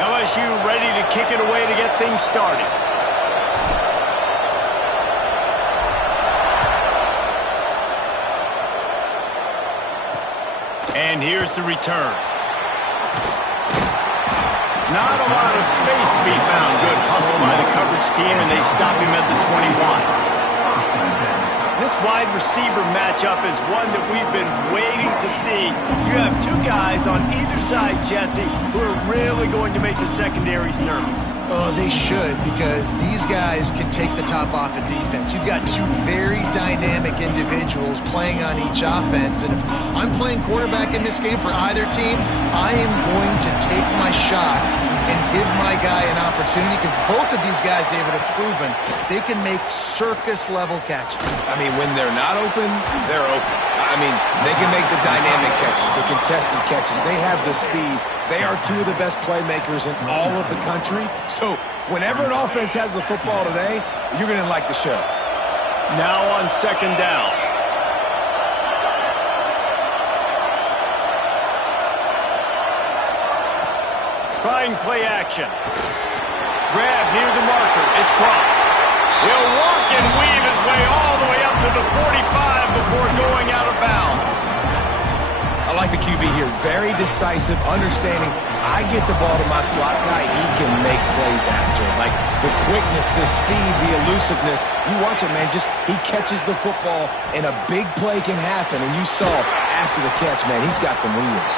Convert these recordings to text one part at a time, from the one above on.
LSU ready to kick it away to get things started. And here's the return. Not a lot of space to be found. Good hustle by the coverage team, and they stop him at the 21. This wide receiver matchup is one that we've been waiting to see. You have two guys on either side, Jesse, who are really going to make the secondaries nervous. Oh, they should, because these guys can take the top off of defense. You've got two very dynamic individuals playing on each offense, and if I'm playing quarterback in this game for either team, I am going to take my shots and give my guy an opportunity, because both of these guys, David, have proven they can make circus-level catches. I mean, when they're not open, they're open. I mean, they can make the dynamic catches, the contested catches. They have the speed. They are two of the best playmakers in all of the country. So whenever an offense has the football today, you're going to like the show. Now on second down. Trying play action. Grab near the marker. It's Cross. He'll walk and weave his way all the way up to the 45 before going out of bounds. I like the QB here. Very decisive, understanding. I get the ball to my slot guy. He can make plays after it. Like the quickness, the speed, the elusiveness. You watch it, man. Just he catches the football, and a big play can happen. And you saw after the catch, man, he's got some wheels.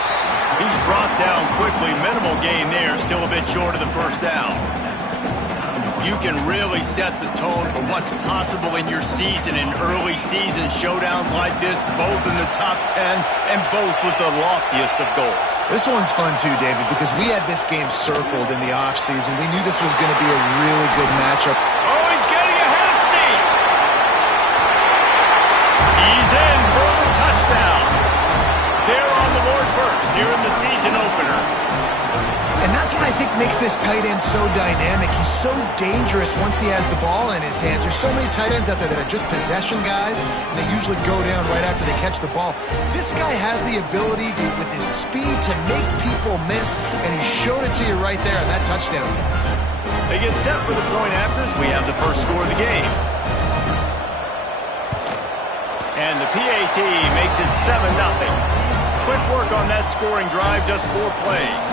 He's brought down quickly. Minimal gain there. Still a bit short of the first down. You can really set the tone for what's possible in your season in early season showdowns like this, both in the top 10 and both with the loftiest of goals. This one's fun too, David, because we had this game circled in the offseason. We knew this was going to be a really good matchup. Oh, he's getting ahead of steam. He's in for the touchdown. They're on the board first here in the season opener. And that's what I think makes this tight end so dynamic. He's so dangerous once he has the ball in his hands. There's so many tight ends out there that are just possession guys, and they usually go down right after they catch the ball. This guy has the ability to, with his speed, to make people miss, and he showed it to you right there on that touchdown catch. They get set for the point after as we have the first score of the game. And the PAT makes it 7-0. Quick work on that scoring drive, just 4 plays.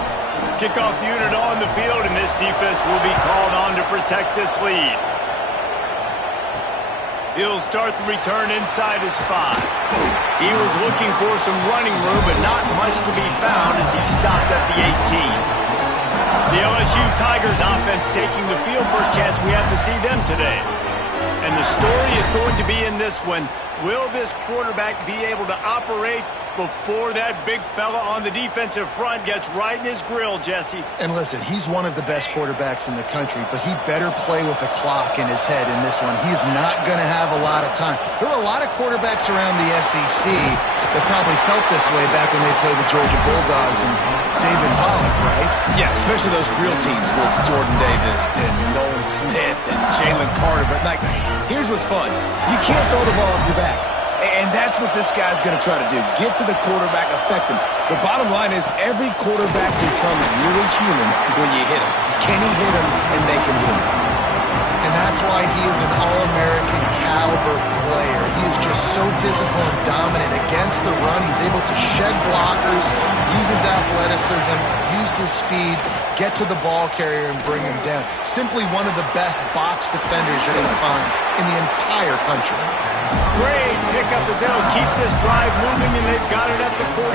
Kickoff unit on the field, and this defense will be called on to protect this lead. He'll start the return inside his 5. He was looking for some running room, but not much to be found as he stopped at the 18. The LSU Tigers offense taking the field. First chance we have to see them today. And the story is going to be in this one. Will this quarterback be able to operate before that big fella on the defensive front gets right in his grill, Jesse? And listen, he's one of the best quarterbacks in the country, but he better play with the clock in his head in this one. He's not going to have a lot of time. There were a lot of quarterbacks around the SEC that probably felt this way back when they played the Georgia Bulldogs and David Pollock, right? Yeah, especially those real teams with Jordan Davis and Nolan Smith and Jalen Carter. But, like, here's what's fun. You can't throw the ball off your back. And that's what this guy's going to try to do. Get to the quarterback, affect him. The bottom line is every quarterback becomes really human when you hit him. Can he hit him and make him human? And that's why he is an All-American caliber player. He is just so physical and dominant against the run. He's able to shed blockers, use his athleticism, use his speed, get to the ball carrier and bring him down. Simply one of the best box defenders you're going to find in the entire country. Great pickup as they'll keep this drive moving, and they've got it at the 45.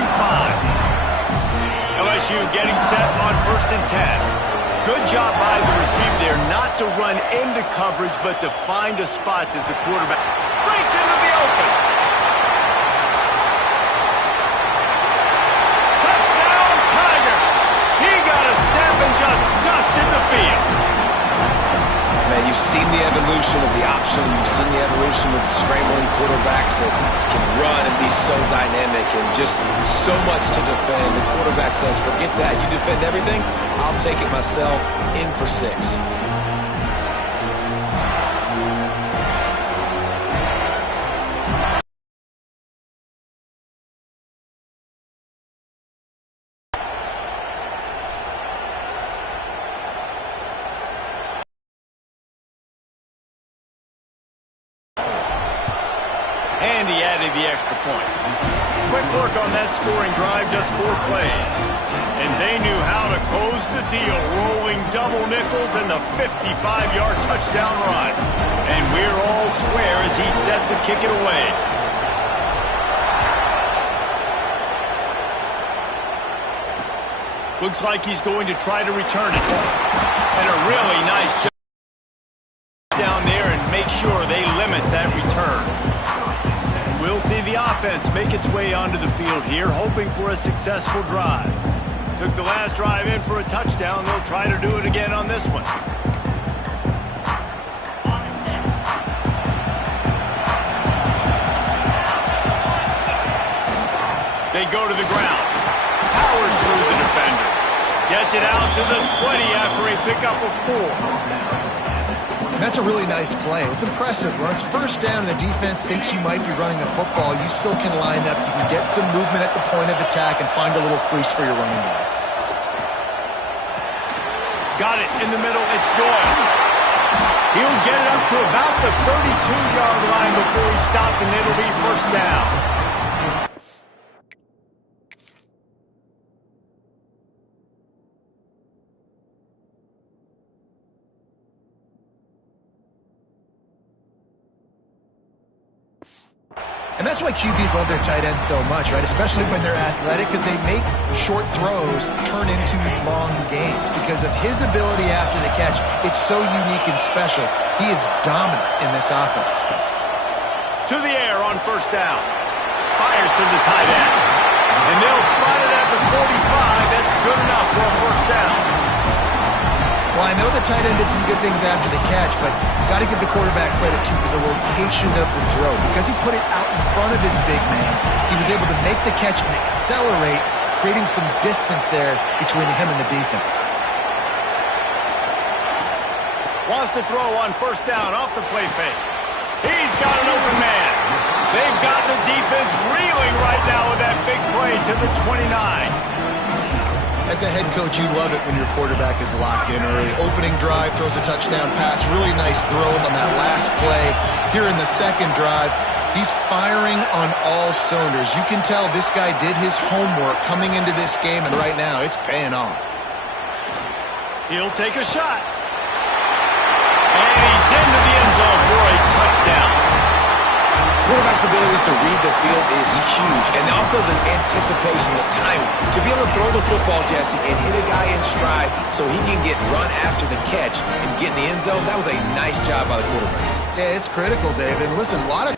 LSU getting set on 1st and 10. Good job by the receiver there not to run into coverage, but to find a spot that the quarterback breaks into the open. Touchdown, Tigers! He got a step and just dusted the field. Man, you've seen the evolution of the option. You've seen the evolution with scrambling quarterbacks that can run and be so dynamic and just so much to defend. The quarterback says, forget that. You defend everything, I'll take it myself. In for 6. And he added the extra point. Quick work on that scoring drive, just 4 plays. And they knew how to close the deal, rolling double nickels and the 55-yard touchdown run. And we're all square as he's set to kick it away. Looks like he's going to try to return it. And a really nice job down there and make sure they limit that return. We'll see the offense make its way onto the field here, hoping for a successful drive. Took the last drive in for a touchdown. They'll try to do it again on this one. They go to the ground. Powers through the defender. Gets it out to the 20 after a pickup of 4. That's a really nice play. It's impressive. When it's first down and the defense thinks you might be running the football, you still can line up. You can get some movement at the point of attack and find a little crease for your running back. Got it in the middle. It's Doyle. He'll get it up to about the 32-yard line before he stopped, and it'll be first down. And that's why QBs love their tight ends so much, right? Especially when they're athletic, because they make short throws turn into long gains. Because of his ability after the catch, it's so unique and special. He is dominant in this offense. To the air on first down. Fires to the tight end. And they'll spot it at the 45. That's good enough for a first down. Well, I know the tight end did some good things after the catch, but got to give the quarterback credit, too, for the location of the throw. Because he put it out in front of his big man, he was able to make the catch and accelerate, creating some distance there between him and the defense. Wants to throw on first down off the play fake. He's got an open man. They've got the defense reeling right now with that big play to the 29. As a head coach, you love it when your quarterback is locked in early. Opening drive, throws a touchdown pass. Really nice throw on that last play. Here in the second drive, he's firing on all cylinders. You can tell this guy did his homework coming into this game, and right now it's paying off. He'll take a shot. And he's into the end zone for a touchdown. Quarterback's abilities to read the field is huge, and also the anticipation, the timing. To be able to throw the football, Jesse, and hit a guy in stride so he can get run after the catch and get in the end zone, that was a nice job by the quarterback. Yeah, it's critical, David. And listen, a lot of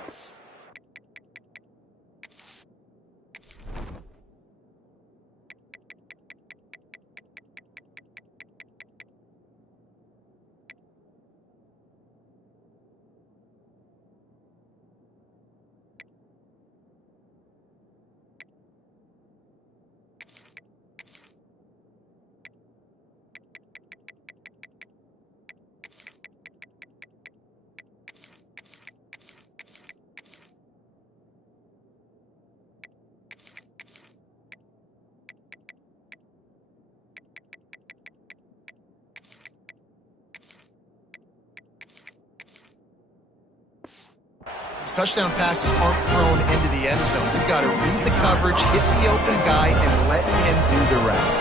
touchdown passes aren't thrown into the end zone. You've got to read the coverage, hit the open guy, and let him do the rest.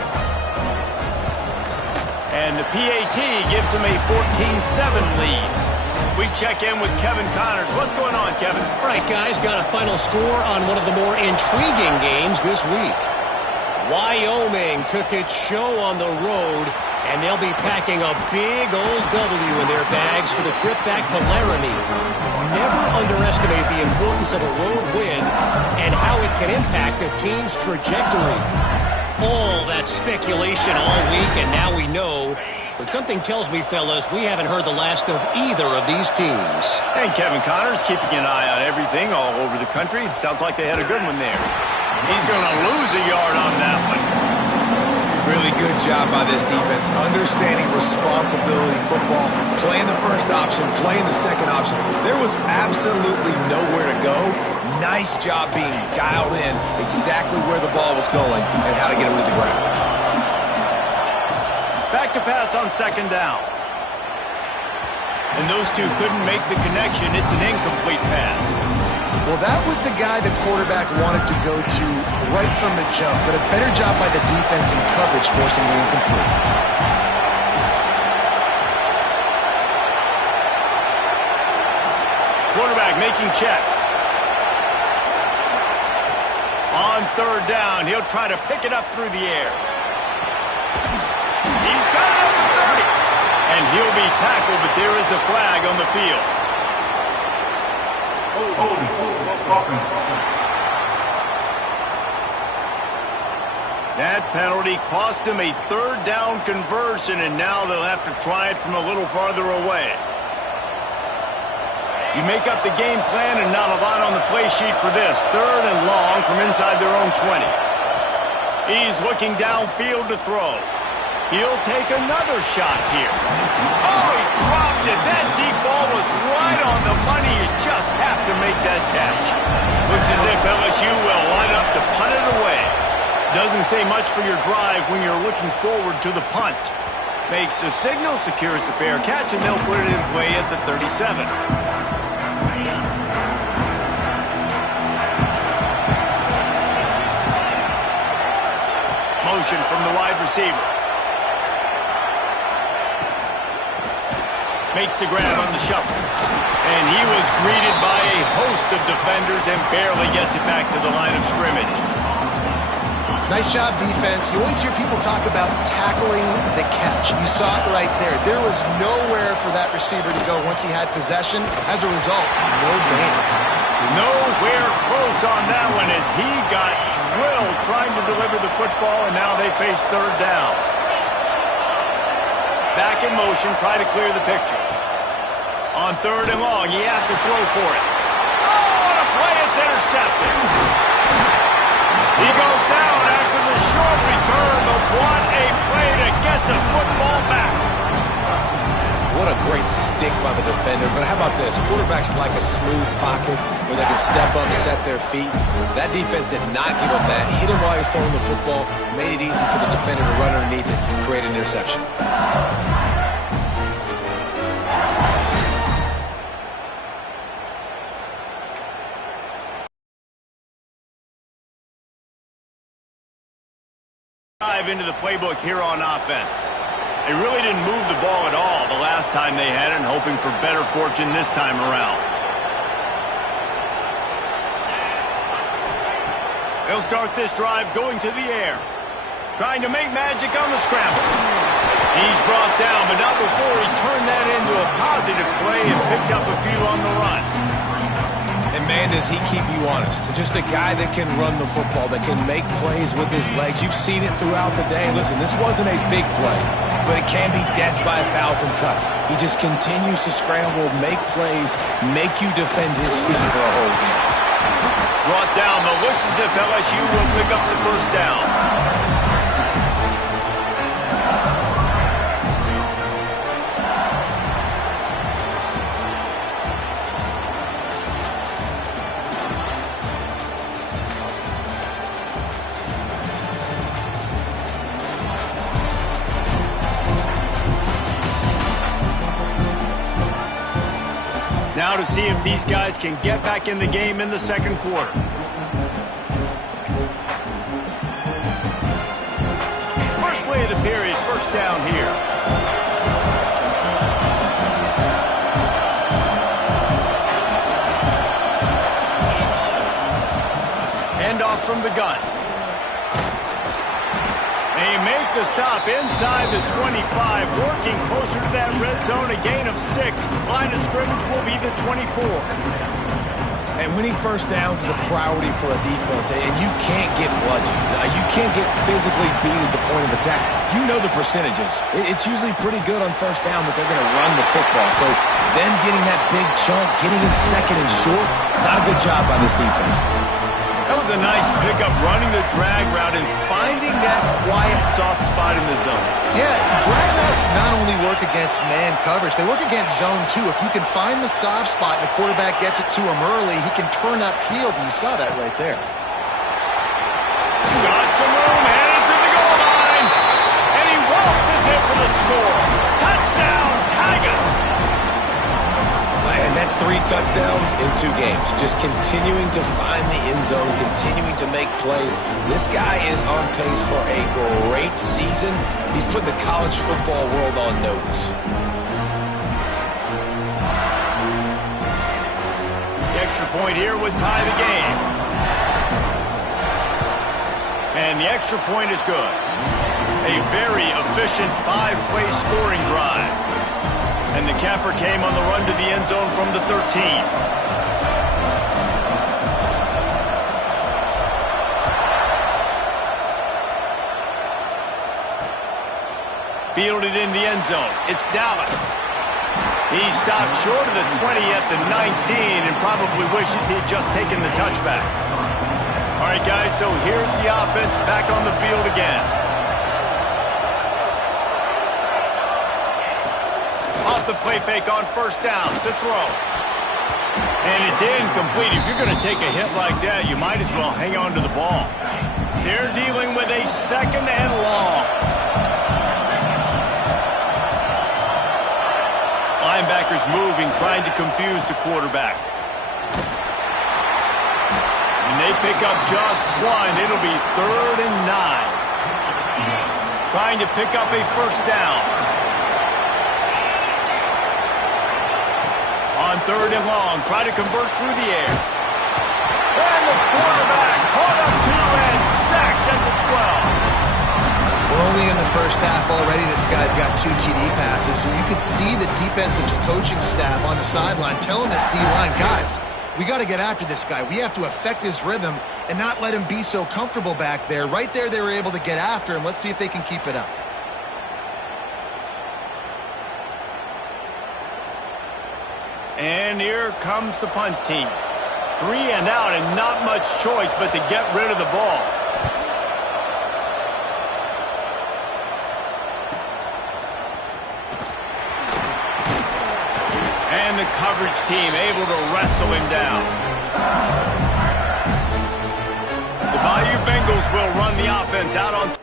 And the PAT gives him a 14-7 lead. We check in with Kevin Connors. What's going on, Kevin? All right, guys, got a final score on one of the more intriguing games this week. Wyoming took its show on the road, and they'll be packing a big old W in their bags for the trip back to Laramie. Never underestimate the importance of a road win and how it can impact a team's trajectory. All that speculation all week, and now we know. But something tells me, fellas, we haven't heard the last of either of these teams. And Kevin Connors keeping an eye on everything all over the country. Sounds like they had a good one there. He's going to lose a yard on that one. Really good job by this defense, understanding responsibility football, playing the first option, playing the second option. There was absolutely nowhere to go. Nice job being dialed in exactly where the ball was going and how to get him to the ground. Back to pass on second down. And those two couldn't make the connection. It's an incomplete pass. Well, that was the guy the quarterback wanted to go to right from the jump, but a better job by the defense in coverage forcing the incomplete. Quarterback making checks. On third down, he'll try to pick it up through the air. He's got it up to 30. And he'll be tackled, but there is a flag on the field. That penalty cost him a third down conversion, and now they'll have to try it from a little farther away. You make up the game plan and not a lot on the play sheet for this. Third and long from inside their own 20. He's looking downfield to throw. He'll take another shot here. Oh, he dropped it. That deep ball was right on the money. You just have to make that catch. Looks as if LSU will line up to punt it away. Doesn't say much for your drive when you're looking forward to the punt. Makes the signal, secures the fair catch, and they'll put it in play at the 37. Motion from the wide receiver. Makes the grab on the shuffle. And he was greeted by a host of defenders and barely gets it back to the line of scrimmage. Nice job, defense. You always hear people talk about tackling the catch. You saw it right there. There was nowhere for that receiver to go once he had possession. As a result, no gain. Nowhere close on that one as he got drilled trying to deliver the football, and now they face third down. Back in motion, try to clear the picture. On third and long, he has to throw for it. Oh, what a play, it's intercepted. He goes down after the short return, but what a play to get the football back. What a great stick by the defender. But how about this? Quarterbacks like a smooth pocket where they can step up, set their feet. That defense did not give him that. Hit him while he's throwing the football. Made it easy for the defender to run underneath it and create an interception. Dive into the playbook here on offense. They really didn't move the ball at all the last time they had it, and hoping for better fortune this time around. They'll start this drive going to the air. Trying to make magic on the scramble. He's brought down, but not before he turned that into a positive play and picked up a few on the run. And man, does he keep you honest. Just a guy that can run the football, that can make plays with his legs. You've seen it throughout the day. Listen, this wasn't a big play, but it can be death by 1,000 cuts. He just continues to scramble, make plays, make you defend his feet for a whole game. Brought down, but looks as if LSU will pick up the first down. Now to see if these guys can get back in the game in the second quarter. First play of the period, first down here. Handoff from the gun. They make the stop inside the 25, working closer to that red zone, a gain of 6. Line of scrimmage will be the 24. And winning first downs is a priority for a defense, and you can't get bludgeoned. You can't get physically beat at the point of attack. You know the percentages. It's usually pretty good on first down that they're going to run the football. So them getting that big chunk, getting in second and short, not a good job by this defense. That was a nice pickup, running the drag route and finding that quiet, soft spot in the zone. Yeah, drag routes not only work against man coverage, they work against zone too. If you can find the soft spot and the quarterback gets it to him early, he can turn upfield, and you saw that right there. Got some room, headed to the goal line, and he waltzes in for the score. Touchdown, Tigers! And that's That's 3 touchdowns in 2 games. Just continuing to find the end zone, continuing to make plays. This guy is on pace for a great season. He's put the college football world on notice. The extra point here would tie the game. And the extra point is good. A very efficient 5-play scoring drive. And the capper came on the run to the end zone from the 13. Fielded in the end zone. It's Dallas. He stopped short of the 20 at the 19 and probably wishes he had just taken the touchback. All right, guys, so here's the offense back on the field again. Off the play fake on first down to throw. And it's incomplete. If you're going to take a hit like that, you might as well hang on to the ball. They're dealing with a 2nd and long. Linebackers moving, trying to confuse the quarterback. And they pick up just 1. It'll be 3rd and 9. Trying to pick up a first down. On 3rd and long, try to convert through the air. And the quarterback caught up to and sacked at the 12. We're only in the first half already. This guy's got 2 TD passes, so you could see the defensive coaching staff on the sideline telling this D-line, guys, we got to get after this guy. We have to affect his rhythm and not let him be so comfortable back there. Right there, they were able to get after him. Let's see if they can keep it up. And here comes the punt team. 3 and out and not much choice but to get rid of the ball. And the coverage team able to wrestle him down. The Bayou Bengals will run the offense out on.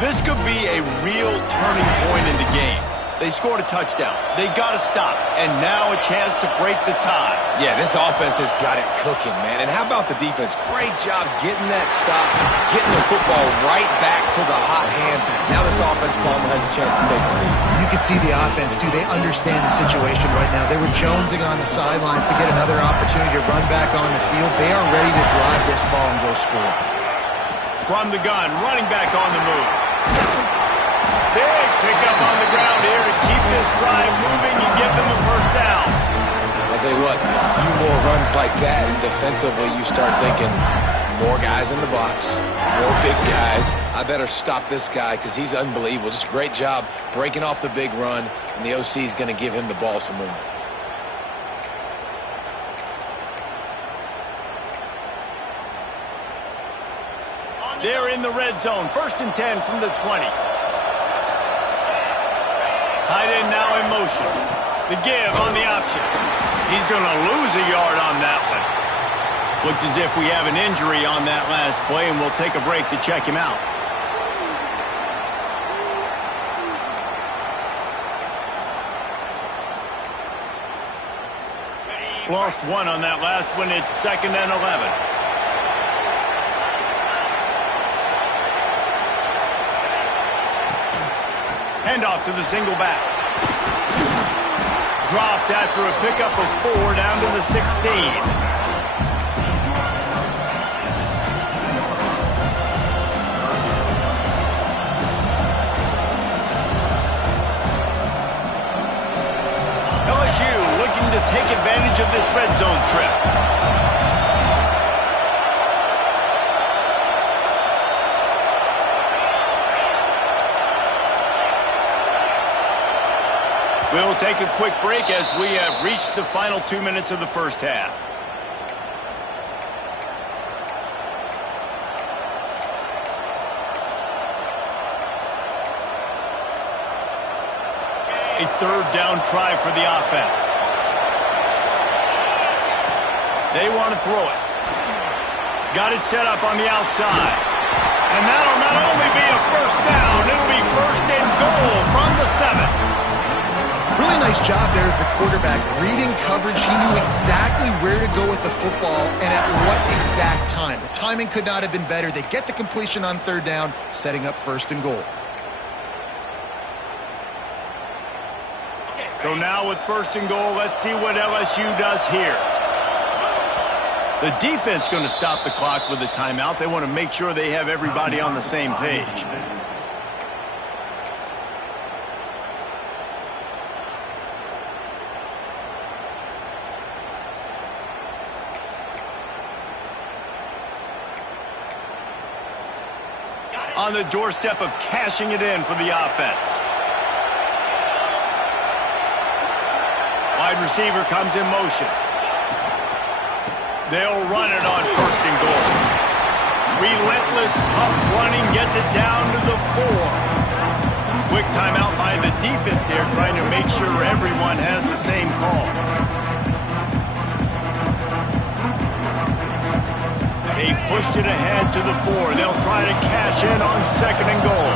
This could be a real turning point in the game. They scored a touchdown. They got to stop. And now a chance to break the tie. Yeah, this offense has got it cooking, man. And how about the defense? Great job getting that stop, getting the football right back to the hot hand. Now this offense, Palmer, has a chance to take the lead. You can see the offense, too. They understand the situation right now. They were jonesing on the sidelines to get another opportunity to run back on the field. They are ready to drive this ball and go score. From the gun, running back on the move. Big pickup on the ground here to keep this drive moving and give them a first down. I'll tell you what, a few more runs like that, and defensively you start thinking, more guys in the box, more big guys. I better stop this guy because he's unbelievable. Just a great job breaking off the big run, and the OC is going to give him the ball some more. They're in the red zone. 1st and 10 from the 20. Tight end now in motion. The give on the option. He's going to lose a yard on that one. Looks as if we have an injury on that last play, and we'll take a break to check him out. Lost 1 on that last one. It's 2nd and 11. Handoff to the single back. Dropped after a pickup of 4 down to the 16. LSU looking to take advantage of this red zone trip. We'll take a quick break as we have reached the final 2 minutes of the first half. A 3rd down try for the offense. They want to throw it. Got it set up on the outside. And that'll not only be a first down, it'll be first and goal from the 7. Really nice job there of the quarterback. Reading coverage, he knew exactly where to go with the football and at what exact time. The timing could not have been better. They get the completion on 3rd down, setting up first and goal. So now with first and goal, let's see what LSU does here. The defense going to stop the clock with a timeout. They want to make sure they have everybody on the same page. On the doorstep of cashing it in for the offense. Wide receiver comes in motion. They'll run it on first and goal. Relentless, tough running gets it down to the 4. Quick timeout by the defense there, trying to make sure everyone has the same call. They've pushed it ahead to the 4. They'll try to cash in on second and goal.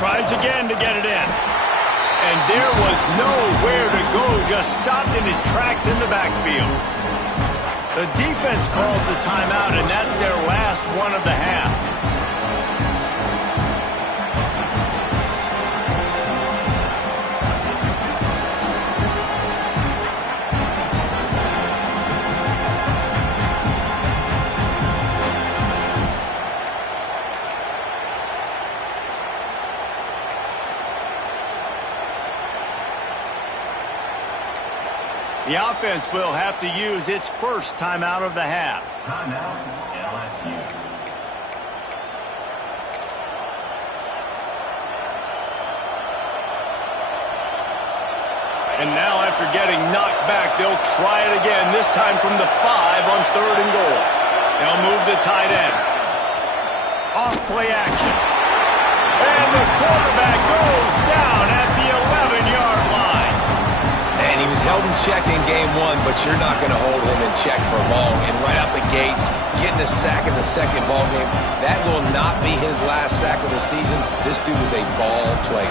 Tries again to get it in. And there was nowhere to go, just stopped in his tracks in the backfield. The defense calls the timeout, and that's their last one of the half. The offense will have to use its first timeout of the half. Timeout, LSU. And now after getting knocked back, they'll try it again, this time from the 5 on third and goal. They'll move the tight end. Off play action. And the quarterback goes down at the 11-yard line. And he was held in check in game 1, but you're not going to hold him in check for long. And right out the gates, getting a sack in the second ball game, that will not be his last sack of the season. This dude is a ball player.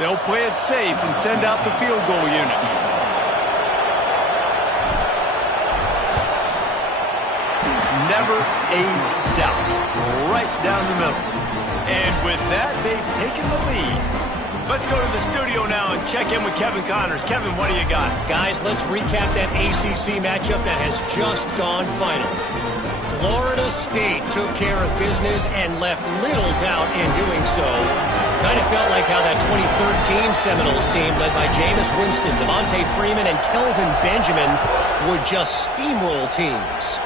They'll play it safe and send out the field goal unit. Never a doubt. Right down the middle. And with that, they've taken the lead. Let's go to the studio now and check in with Kevin Connors. Kevin, what do you got? Guys, let's recap that ACC matchup that has just gone final. Florida State took care of business and left little doubt in doing so. Kind of felt like how that 2013 Seminoles team led by Jameis Winston, Devontae Freeman, and Kelvin Benjamin would just steamroll teams.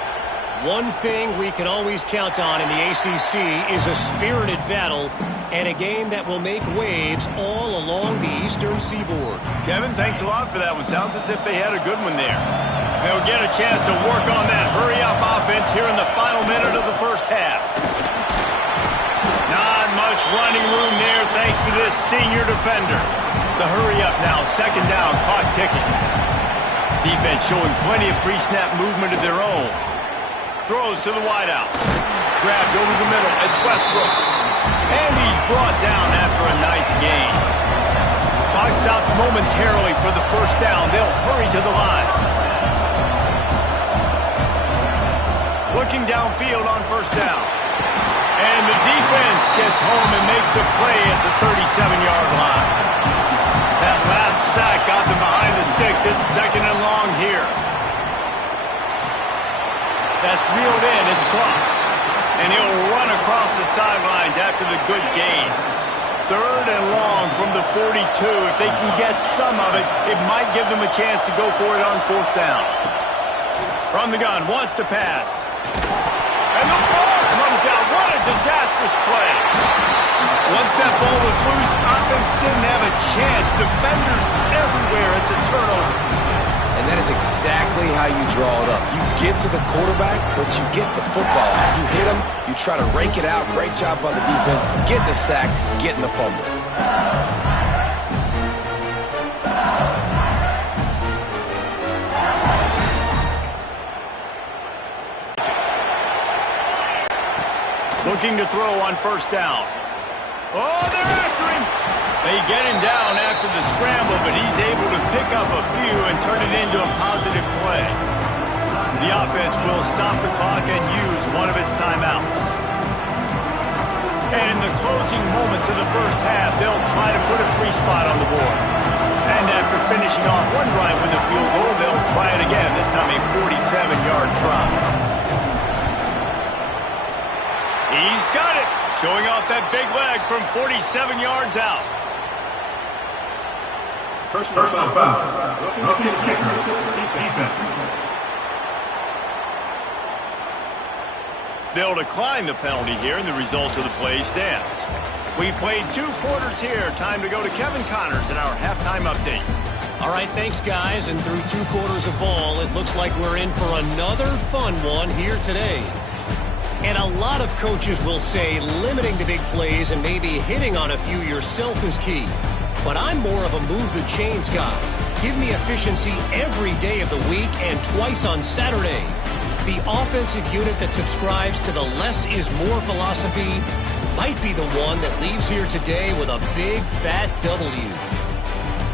One thing we can always count on in the ACC is a spirited battle and a game that will make waves all along the Eastern Seaboard. Kevin, thanks a lot for that one. Sounds as if they had a good one there. They'll get a chance to work on that hurry-up offense here in the final minute of the first half. Not much running room there thanks to this senior defender. The hurry-up now, second down, clock ticking. Defense showing plenty of pre-snap movement of their own. Throws to the wideout. Grabbed over the middle. It's Westbrook. And he's brought down after a nice gain. Clock stops momentarily for the first down. They'll hurry to the line. Looking downfield on first down. And the defense gets home and makes a play at the 37-yard line. That last sack got them behind the sticks. It's second and long here. That's reeled in. It's crossed. And he'll run across the sidelines after the good gain. Third and long from the 42. If they can get some of it, it might give them a chance to go for it on fourth down. From the gun, wants to pass. And the ball comes out. What a disastrous play. Once that ball was loose, offense didn't have a chance. Defenders everywhere. It's a how you draw it up. You get to the quarterback, but you get the football. You hit him, you try to rake it out. Great job by the defense. Getting the sack, getting the fumble. Looking to throw on first down. Oh, they're after him. They get him down after the scramble, but he's able to pick up a few and turn it into a positive play. The offense will stop the clock and use one of its timeouts. And in the closing moments of the first half, they'll try to put a free spot on the board. And after finishing off one drive with a field goal, they'll try it again, this time a 47-yard try. He's got it, showing off that big leg from 47 yards out. Personal foul. Roughing the kicker. Defense. They'll decline the penalty here, and the result of the play stands. We've played 2 quarters here. Time to go to Kevin Connors in our halftime update. All right, thanks, guys. And through 2 quarters of ball, it looks like we're in for another fun one here today. And a lot of coaches will say limiting the big plays and maybe hitting on a few yourself is key. But I'm more of a move the chains guy. Give me efficiency every day of the week and twice on Saturday. The offensive unit that subscribes to the less is more philosophy might be the one that leaves here today with a big fat W.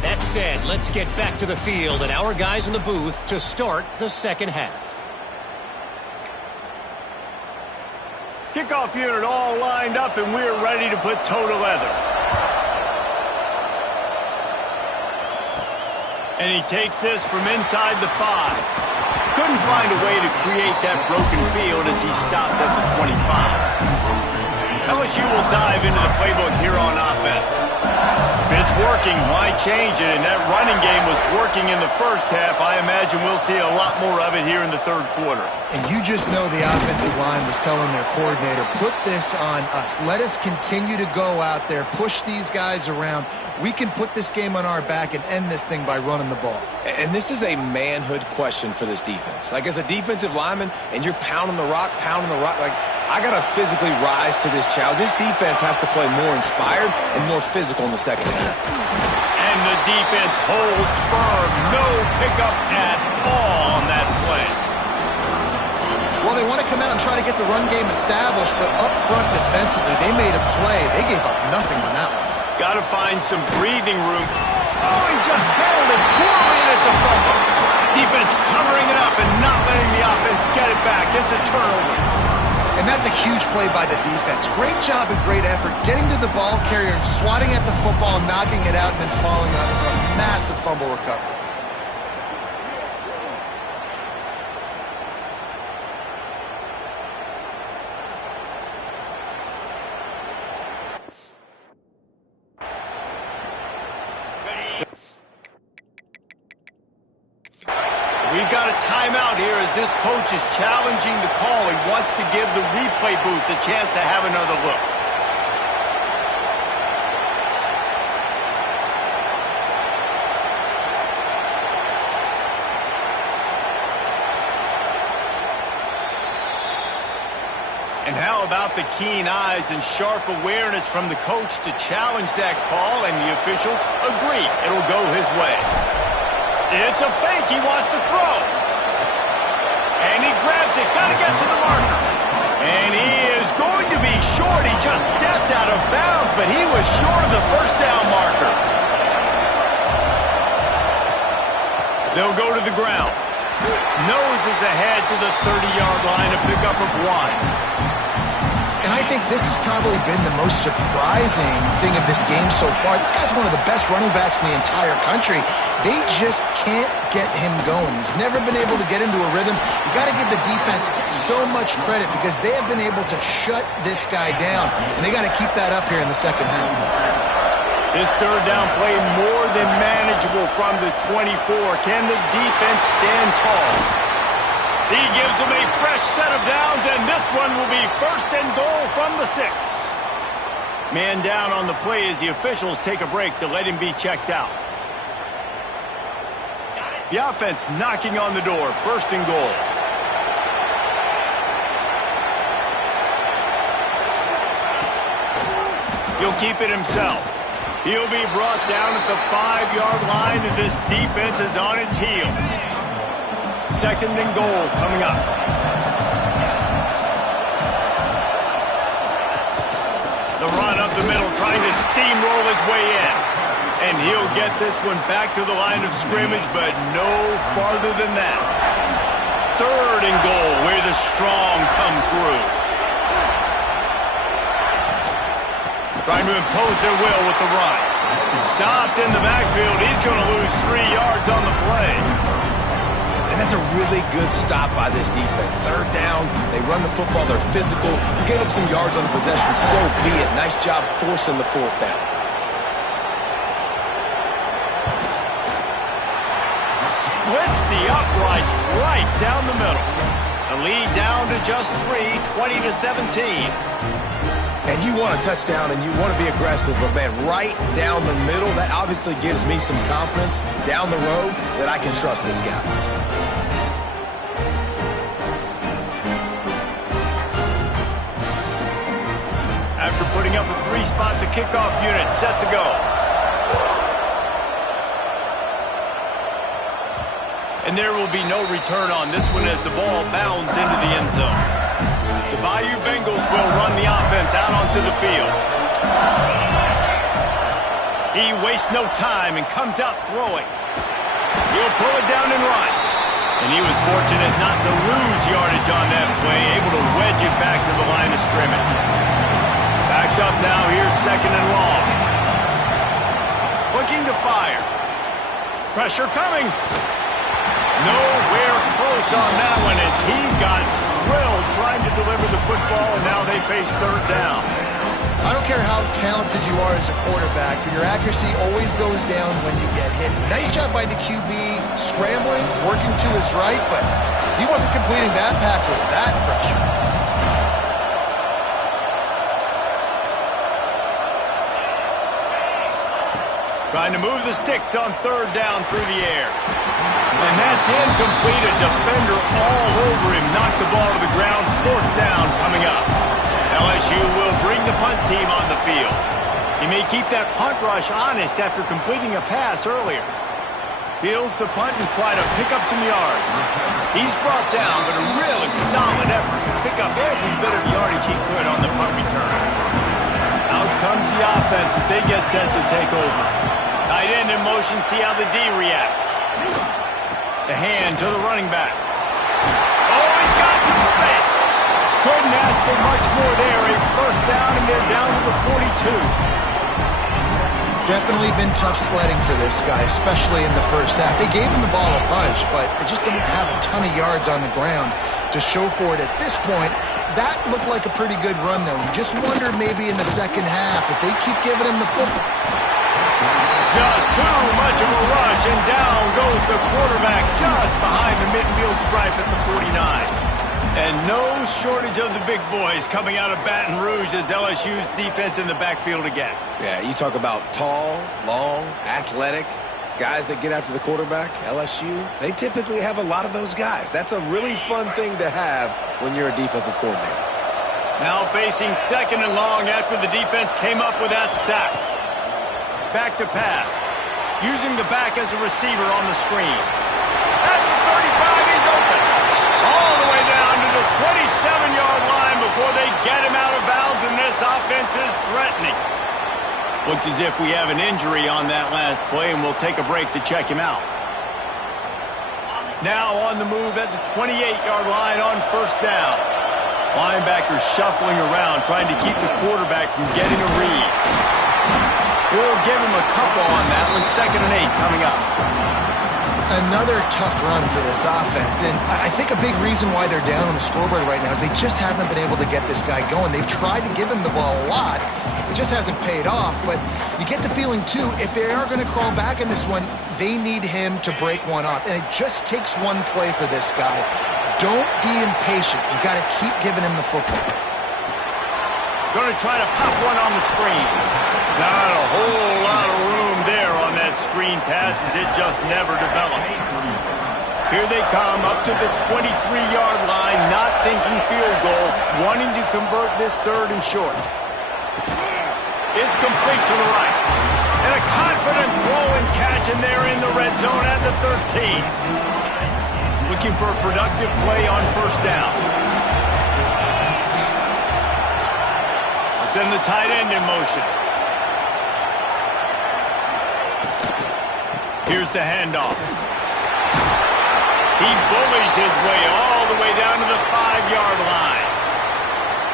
That said, let's get back to the field and our guys in the booth to start the second half. Kickoff unit all lined up, and we're ready to put toe to leather. And he takes this from inside the 5. Couldn't find a way to create that broken field as he stopped at the 25. LSU will dive into the playbook here on offense. If it's working, why change it? And that running game was working in the first half. I imagine we'll see a lot more of it here in the third quarter. And you just know the offensive line was telling their coordinator, put this on us. Let us continue to go out there, push these guys around. We can put this game on our back and end this thing by running the ball. And this is a manhood question for this defense. Like, as a defensive lineman, and you're pounding the rock, like, I got to physically rise to this challenge. This defense has to play more inspired and more physical in the second half. And the defense holds firm. No pickup at all on that play. Well, they want to come out and try to get the run game established, but up front defensively, they made a play. They gave up nothing on that one. Got to find some breathing room. Oh, he just handled it poorly, and it's a fumble. Defense covering it up and not letting the offense get it back. It's a turnover. And that's a huge play by the defense. Great job and great effort getting to the ball carrier and swatting at the football, knocking it out, and then falling on for a massive fumble recovery. We've got a timeout here as this coach is challenging the call. He wants to give the replay booth a chance to have another look. And how about the keen eyes and sharp awareness from the coach to challenge that call, and the officials agree it'll go his way. It's a fake. He wants to throw. And he grabs it. Got to get to the marker. And he is going to be short. He just stepped out of bounds, but he was short of the first down marker. They'll go to the ground. Noses ahead to the 30-yard line, a pickup of 1. And I think this has probably been the most surprising thing of this game so far. This guy's one of the best running backs in the entire country. They just can't get him going. He's never been able to get into a rhythm. You got to give the defense so much credit because they have been able to shut this guy down, and they got to keep that up here in the second half. This third down play more than manageable from the 24. Can the defense stand tall? He gives them a fresh set of downs, and this one will be first and goal from the 6. Man down on the play as the officials take a break to let him be checked out. The offense knocking on the door, 1st and goal. He'll keep it himself. He'll be brought down at the 5-yard line, and this defense is on its heels. 2nd and goal coming up. The run up the middle, trying to steamroll his way in. And he'll get this one back to the line of scrimmage, but no farther than that. 3rd and goal, where the strong come through. Trying to impose their will with the run. Stopped in the backfield. He's going to lose 3 yards on the play. And that's a really good stop by this defense. 3rd down, they run the football, they're physical. You gave up some yards on the possession, so be it. Nice job forcing the 4th down. Splits the uprights right down the middle. The lead down to just 3, 20-17. And you want a touchdown and you want to be aggressive, but man, right down the middle, that obviously gives me some confidence down the road that I can trust this guy. After putting up a 3-spot, the kickoff unit set to go. And there will be no return on this one as the ball bounds into the end zone. The Bayou Bengals will run the offense out onto the field. He wastes no time and comes out throwing. He'll pull it down and run. And he was fortunate not to lose yardage on that play, able to wedge it back to the line of scrimmage. Backed up now, here's 2nd and long. Looking to fire. Pressure coming. Nowhere close on that one as he got drilled trying to deliver the football, and now they face 3rd down. I don't care how talented you are as a quarterback, but your accuracy always goes down when you get hit. Nice job by the QB, scrambling, working to his right, but he wasn't completing that pass with that pressure. Trying to move the sticks on 3rd down through the air. And that's incomplete. A defender all over him. Knocked the ball to the ground. 4th down coming up. LSU will bring the punt team on the field. He may keep that punt rush honest after completing a pass earlier. Fields the punt and try to pick up some yards. He's brought down, but a really solid effort to pick up every bit of yardage he could on the punt return. Out comes the offense as they get set to take over. Tight end in motion, see how the D reacts. The hand to the running back. Oh, he's got some space. Couldn't ask for much more there. A 1st down, and they're down to the 42. Definitely been tough sledding for this guy, especially in the 1st half. They gave him the ball a bunch, but they just didn't have a ton of yards on the ground to show for it at this point. That looked like a pretty good run, though. You just wonder maybe in the 2nd half if they keep giving him the football. Just too much of a rush, and down goes the quarterback just behind the midfield stripe at the 49. And no shortage of the big boys coming out of Baton Rouge as LSU's defense in the backfield again. Yeah, you talk about tall, long, athletic guys that get after the quarterback. LSU, they typically have a lot of those guys. That's a really fun thing to have when you're a defensive coordinator. Now facing 2nd and long after the defense came up with that sack. Back to pass. Using the back as a receiver on the screen. At the 35, he's open. All the way down to the 27-yard line before they get him out of bounds, and this offense is threatening. Looks as if we have an injury on that last play, and we'll take a break to check him out. Now on the move at the 28-yard line on 1st down. Linebackers shuffling around, trying to keep the quarterback from getting a read. We'll give him a couple on that one. 2nd and 8 coming up. Another tough run for this offense, and I think a big reason why they're down on the scoreboard right now is they just haven't been able to get this guy going. They've tried to give him the ball a lot. It just hasn't paid off, but you get the feeling, too, if they are going to crawl back in this one, they need him to break one off, and it just takes one play for this guy. Don't be impatient. You got to keep giving him the football. Going to try to pop one on the screen. Not a whole lot of room there on that screen pass as it just never developed. Here they come up to the 23-yard line, not thinking field goal, wanting to convert this 3rd and short. It's complete to the right. And a confident throw and catch, and they're in the red zone at the 13. Looking for a productive play on 1st down. I'll send the tight end in motion. Here's the handoff. He bullies his way all the way down to the 5-yard line.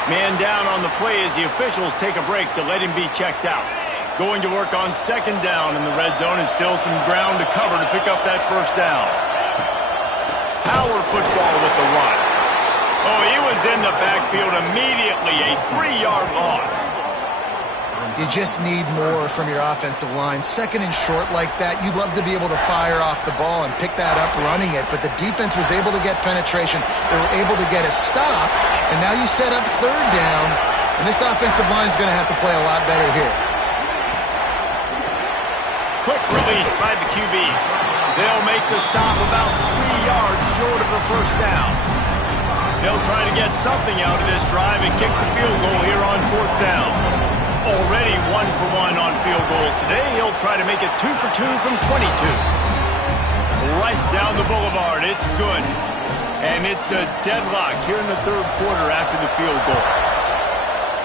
Man down on the play as the officials take a break to let him be checked out. Going to work on 2nd down in the red zone, and still some ground to cover to pick up that 1st down. Power football with the run. Oh, he was in the backfield immediately. A 3-yard loss. You just need more from your offensive line. 2nd and short like that, you'd love to be able to fire off the ball and pick that up running it, but the defense was able to get penetration. They were able to get a stop, and now you set up 3rd down, and this offensive line is going to have to play a lot better here. Quick release by the QB. They'll make the stop about 3 yards short of the 1st down. They'll try to get something out of this drive and kick the field goal here on 4th down. Already 1-for-1 on field goals today. He'll try to make it 2-for-2 from 22. Right down the boulevard. It's good. And it's a deadlock here in the 3rd quarter after the field goal.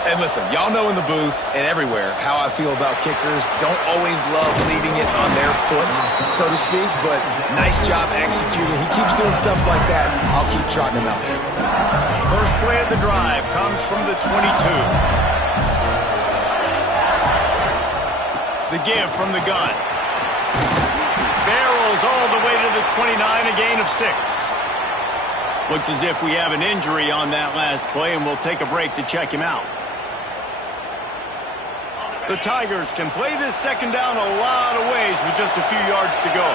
And listen, y'all know in the booth and everywhere how I feel about kickers. Don't always love leaving it on their foot, so to speak, but nice job executing. He keeps doing stuff like that. I'll keep trotting him out there. First play of the drive comes from the 22. The give from the gun. Barrels all the way to the 29, a gain of 6. Looks as if we have an injury on that last play, and we'll take a break to check him out. The Tigers can play this 2nd down a lot of ways with just a few yards to go.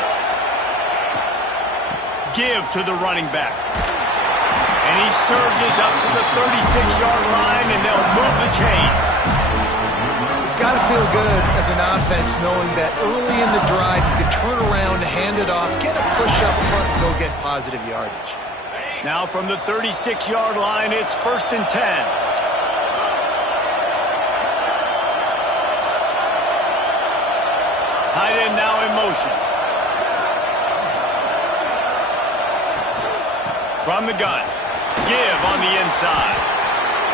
Give to the running back. And he surges up to the 36-yard line, and they'll move the chain. It's got to feel good as an offense knowing that early in the drive you can turn around, hand it off, get a push up front, and go get positive yardage. Now from the 36-yard line, it's 1st and 10. Tight end now in motion. From the gun. Give on the inside.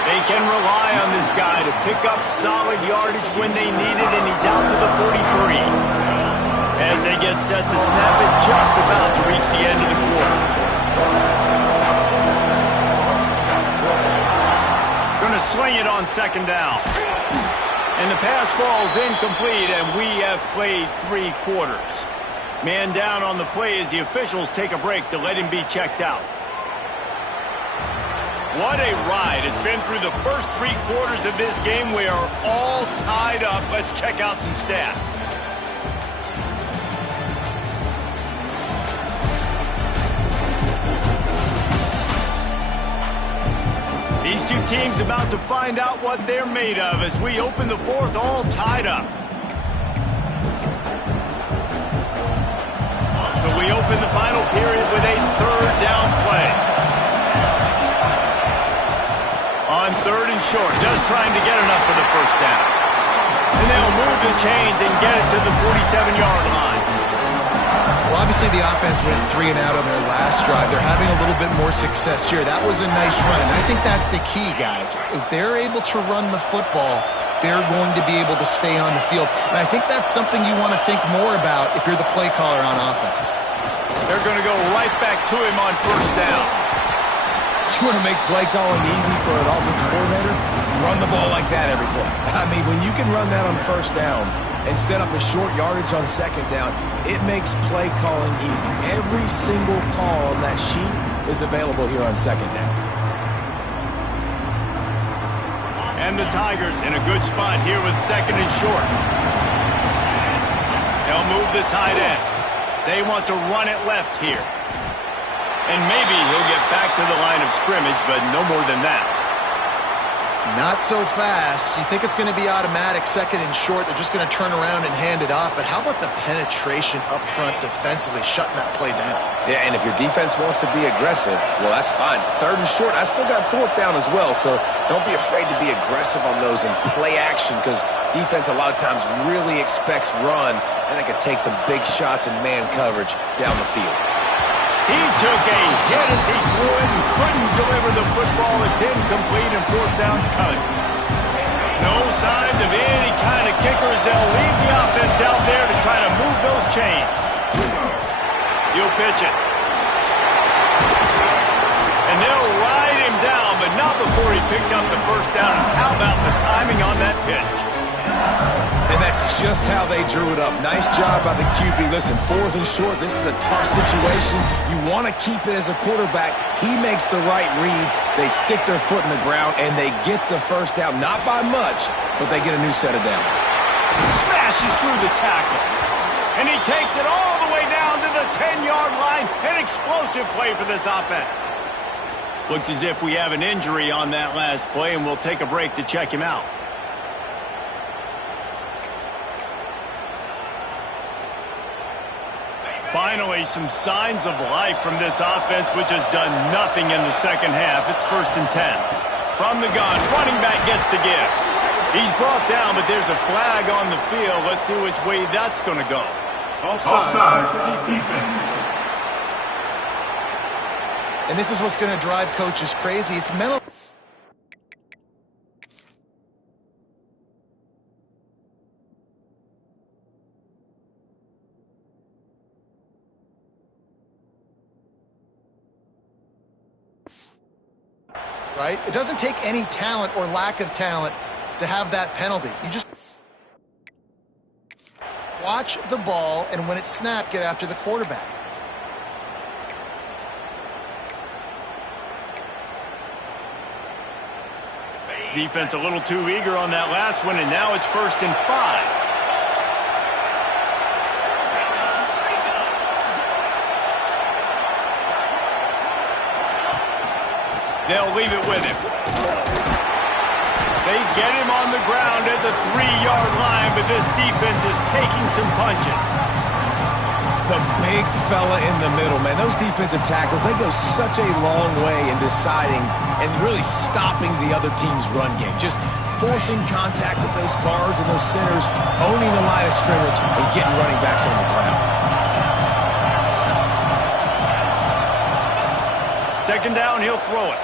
They can rely on this guy to pick up solid yardage when they need it, and he's out to the 43. As they get set to snap it, just about to reach the end of the quarter. Going to swing it on 2nd down. And the pass falls incomplete, and we have played 3 quarters. Man down on the play as the officials take a break to let him be checked out. What a ride. It's been through the first 3 quarters of this game. We are all tied up. Let's check out some stats. These 2 teams about to find out what they're made of as we open the 4th all tied up. So we open the final period with a 3rd down play. On 3rd and short, just trying to get enough for the 1st down. And they'll move the chains and get it to the 47-yard line. Well, obviously the offense went 3 and out on their last drive. They're having a little bit more success here. That was a nice run, and I think that's the key, guys. If they're able to run the football, they're going to be able to stay on the field. And I think that's something you want to think more about if you're the play caller on offense. They're going to go right back to him on 1st down. You want to make play calling easy for an offensive coordinator? Run the ball like that every play. I mean, when you can run that on 1st down and set up a short yardage on 2nd down, it makes play calling easy. Every single call on that sheet is available here on 2nd down. And the Tigers in a good spot here with 2nd and short. They'll move the tight end. They want to run it left here. And maybe he'll get back to the line of scrimmage, but no more than that. Not so fast. You think it's going to be automatic, second and short. They're just going to turn around and hand it off. But how about the penetration up front defensively, shutting that play down? Yeah, and if your defense wants to be aggressive, well, that's fine. Third and short, I still got fourth down as well. So don't be afraid to be aggressive on those and play action, because defense a lot of times really expects run, and it can take some big shots in man coverage down the field. He took a hit as he threw it and couldn't deliver the football. It's incomplete and fourth down's coming. No signs of any kind of kickers. They'll leave the offense out there to try to move those chains. He'll pitch it. And they'll ride him down, but not before he picks up the first down. And how about the timing on that pitch? And that's just how they drew it up. Nice job by the QB. Listen, fourth and short, this is a tough situation. You want to keep it as a quarterback. He makes the right read. They stick their foot in the ground, and they get the first down. Not by much, but they get a new set of downs. Smashes through the tackle. And he takes it all the way down to the 10-yard line. An explosive play for this offense. Looks as if we have an injury on that last play, and we'll take a break to check him out. Finally, some signs of life from this offense, which has done nothing in the second half. It's 1st and 10. From the gun, running back gets to give. He's brought down, but there's a flag on the field. Let's see which way that's going to go. Offside, defense. And this is what's going to drive coaches crazy. It's mental. Right? It doesn't take any talent or lack of talent to have that penalty. You just watch the ball, and when it's snapped, get after the quarterback. Defense a little too eager on that last one, and now it's 1st and 5. They'll leave it with him. They get him on the ground at the 3-yard line, but this defense is taking some punches. The big fella in the middle, man. Those defensive tackles, they go such a long way in deciding and really stopping the other team's run game. Just forcing contact with those guards and those centers, owning the line of scrimmage, and getting running backs on the ground. Second down, he'll throw it.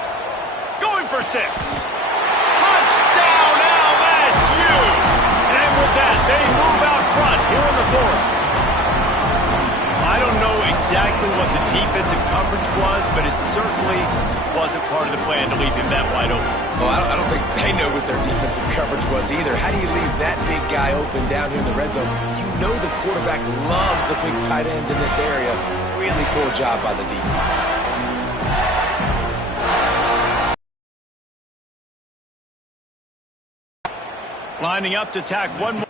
Going for 6. Touchdown, LSU! And with that, they move out front here in the 4th. I don't know exactly what the defensive coverage was, but it certainly wasn't part of the plan to leave him that wide open. Well, I don't think they know what their defensive coverage was either. How do you leave that big guy open down here in the red zone? You know the quarterback loves the big tight ends in this area. Really poor job by the defense. Lining up to tack one more.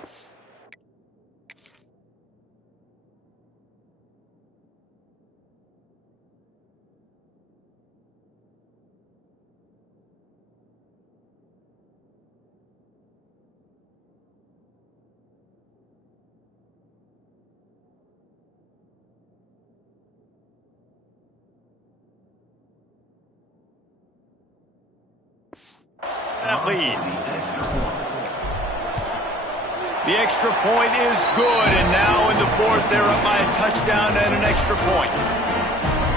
That lead. The extra point is good, and now in the 4th, they're up by a touchdown and an extra point.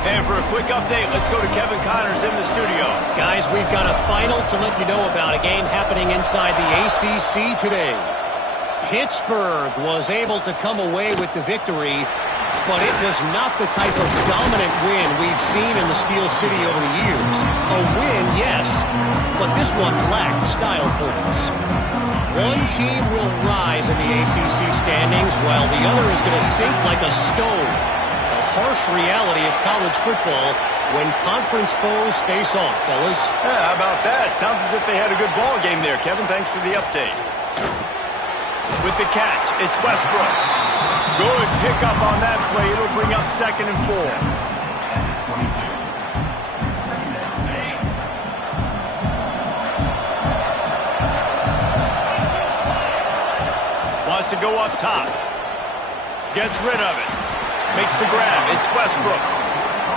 And for a quick update, let's go to Kevin Connors in the studio. Guys, we've got a final to let you know about, a game happening inside the ACC today. Pittsburgh was able to come away with the victory, but it was not the type of dominant win we've seen in the Steel City over the years. A win, yes, but this one lacked style points. One team will rise in the ACC standings, while the other is going to sink like a stone. The harsh reality of college football when conference foes face off, fellas. Yeah, how about that? Sounds as if they had a good ball game there. Kevin, thanks for the update. With the catch, it's Westbrook. Good pickup on that play. It'll bring up 2nd and 4. to go up top. Gets rid of it. Makes the grab. It's Westbrook.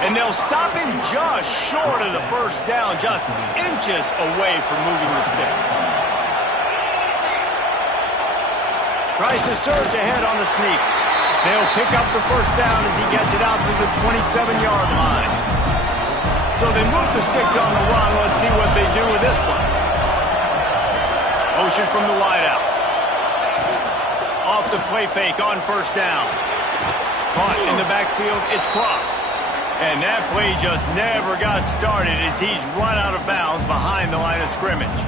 And they'll stop him just short of the first down, just inches away from moving the sticks. Tries to surge ahead on the sneak. They'll pick up the first down as he gets it out to the 27-yard line. So they move the sticks on the run. Let's see what they do with this one. Motion from the wideout. Off the play fake on first down. Caught in the backfield. It's Cross. And that play just never got started as he's run out of bounds behind the line of scrimmage.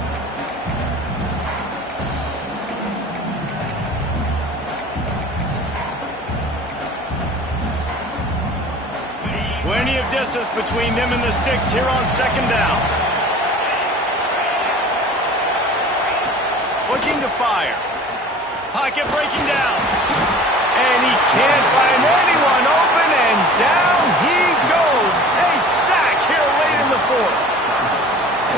Plenty of distance between them and the sticks here on second down. Looking to fire. Pocket breaking down. And he can't find anyone open, and down he goes. A sack here late in the fourth.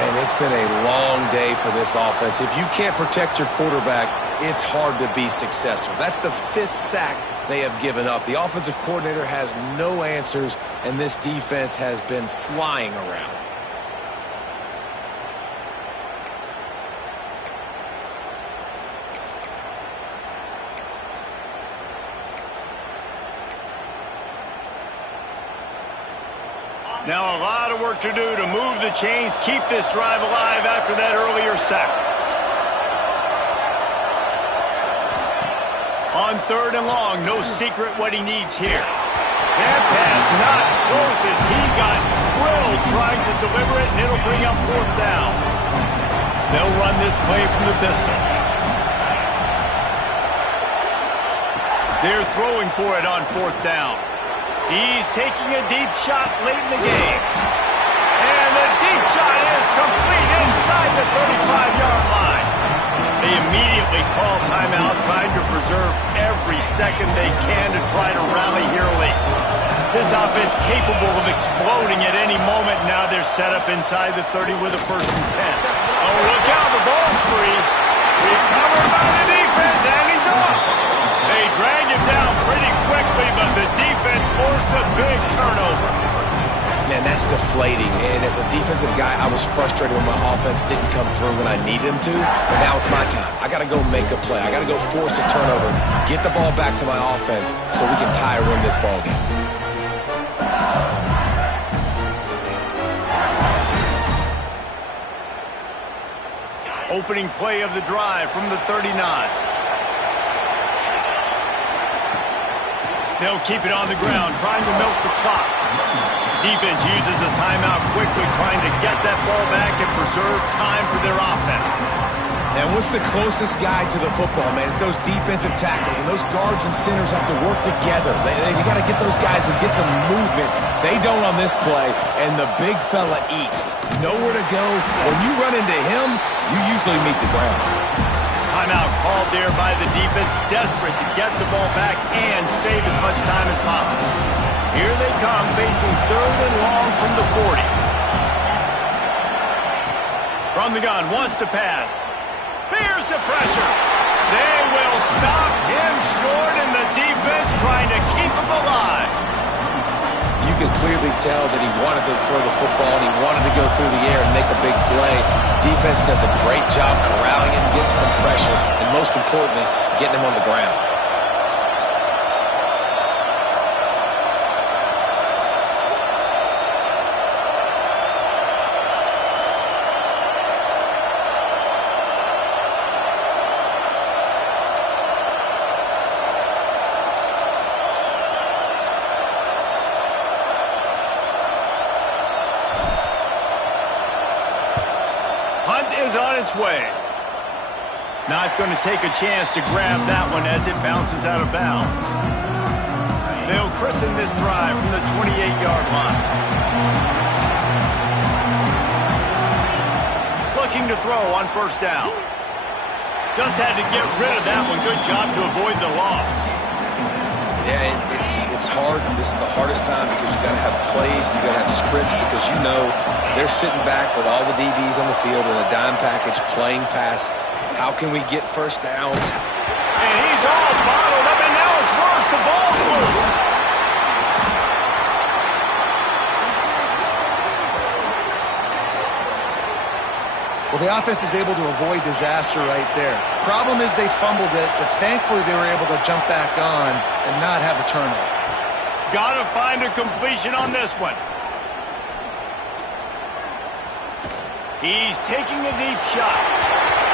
And it's been a long day for this offense. If you can't protect your quarterback, it's hard to be successful. That's the 5th sack they have given up. The offensive coordinator has no answers, and this defense has been flying around. Now a lot of work to do to move the chains, keep this drive alive after that earlier sack. On third and long, no secret what he needs here. That pass not close as he got drilled trying to deliver it, and it'll bring up fourth down. They'll run this play from the pistol. They're throwing for it on fourth down. He's taking a deep shot late in the game. And the deep shot is complete inside the 35-yard line. They immediately call timeout, trying to preserve every second they can to try to rally here late. This offense capable of exploding at any moment. Now they're set up inside the 30 with a 1st and 10. Oh, look out, the ball's free. Recovered by the defense, and he's off. They drag him down pretty quickly, but the defense forced a big turnover. Man, that's deflating. And as a defensive guy, I was frustrated when my offense didn't come through when I needed him to. But now it's my time. I got to go make a play. I got to go force a turnover, get the ball back to my offense so we can tie or win this ball game. Opening play of the drive from the 39. They'll keep it on the ground, trying to milk the clock. Defense uses a timeout quickly, trying to get that ball back and preserve time for their offense. And what's the closest guy to the football, man? It's those defensive tackles, and those guards and centers have to work together. They got to get those guys and get some movement. They don't on this play, and the big fella eats. Nowhere to go. When you run into him, you usually meet the ground. Timeout called there by the defense, desperate to get the ball back and save as much time as possible. Here they come, facing 3rd and long from the 40. From the gun, wants to pass. Fears the pressure. They will stop him short, and the defense trying to keep him alive. You could clearly tell that he wanted to throw the football and he wanted to go through the air and make a big play. Defense does a great job corralling him, getting some pressure, and most importantly, getting him on the ground. Is on its way. Not going to take a chance to grab that one as it bounces out of bounds. They'll christen this drive from the 28-yard line. Looking to throw on first down. Just had to get rid of that one. Good job to avoid the loss. Yeah, it's hard. This is the hardest time because you got to have plays, you got to have scripts because you know they're sitting back with all the DBs on the field in a dime package playing pass. How can we get first downs? and he's all bottled up, and now it's worse. The ball's loose. Well, the offense is able to avoid disaster right there. Problem is they fumbled it, but thankfully they were able to jump back on and not have a turnover. Gotta find a completion on this one. He's taking a deep shot.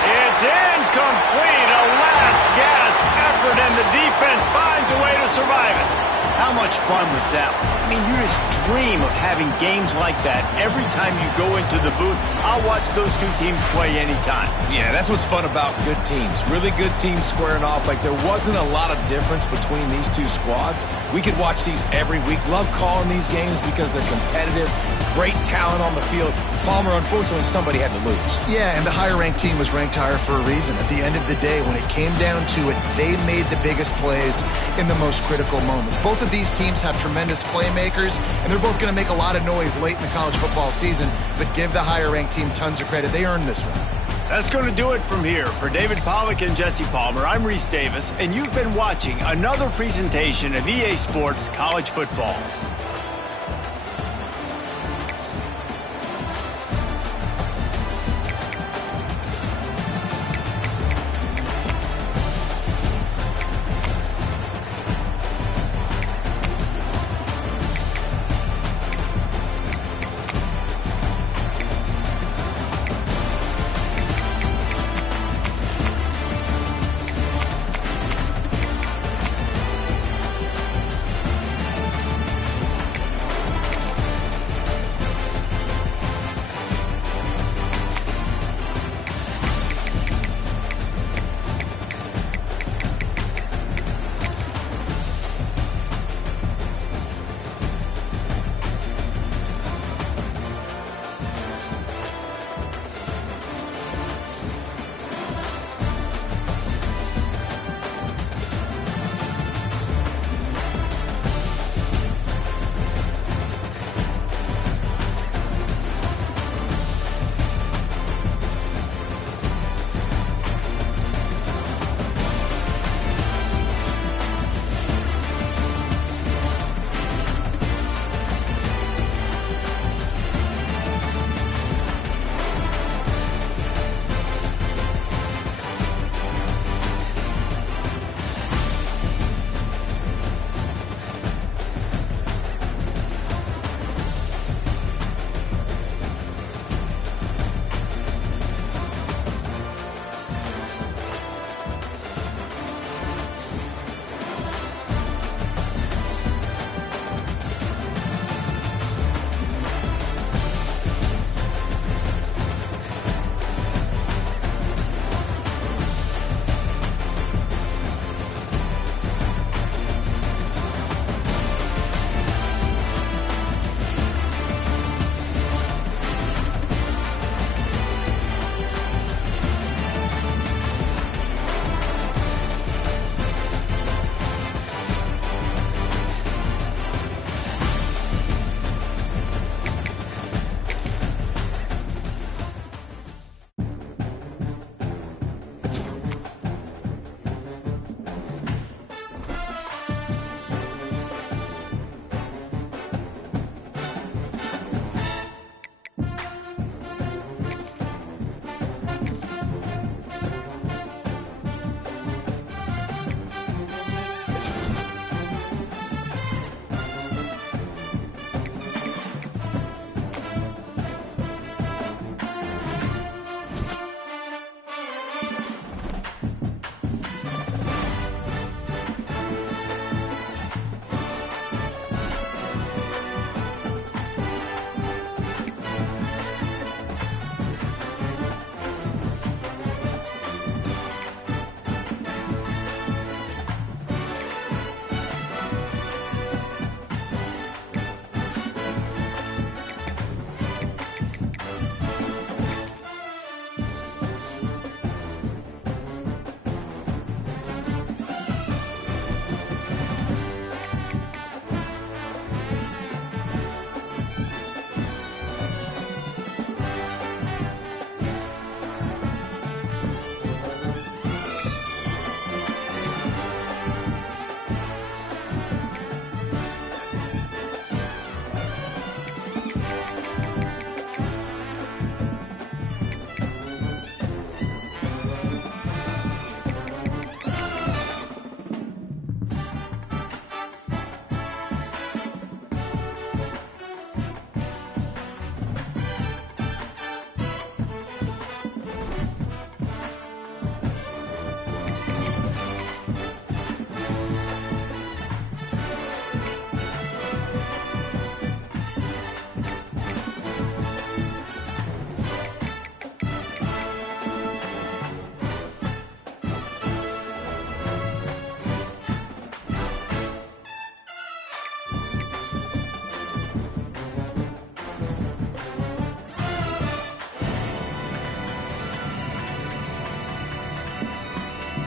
It's incomplete. A last gasp effort, and the defense finds a way to survive it. How much fun was that? I mean, you just dream of having games like that every time you go into the booth. I'll watch those two teams play anytime. Yeah, that's what's fun about good teams. Really good teams squaring off. Like, there wasn't a lot of difference between these two squads. We could watch these every week. Love calling these games because they're competitive. Great talent on the field. Palmer, unfortunately, somebody had to lose. Yeah, and the higher-ranked team was ranked higher for a reason. At the end of the day, when it came down to it, they made the biggest plays in the most critical moments. Both of these teams have tremendous playmakers, and they're both going to make a lot of noise late in the college football season, but give the higher-ranked team tons of credit. They earned this one. That's going to do it from here. For David Pollack and Jesse Palmer, I'm Reese Davis, and you've been watching another presentation of EA Sports College Football.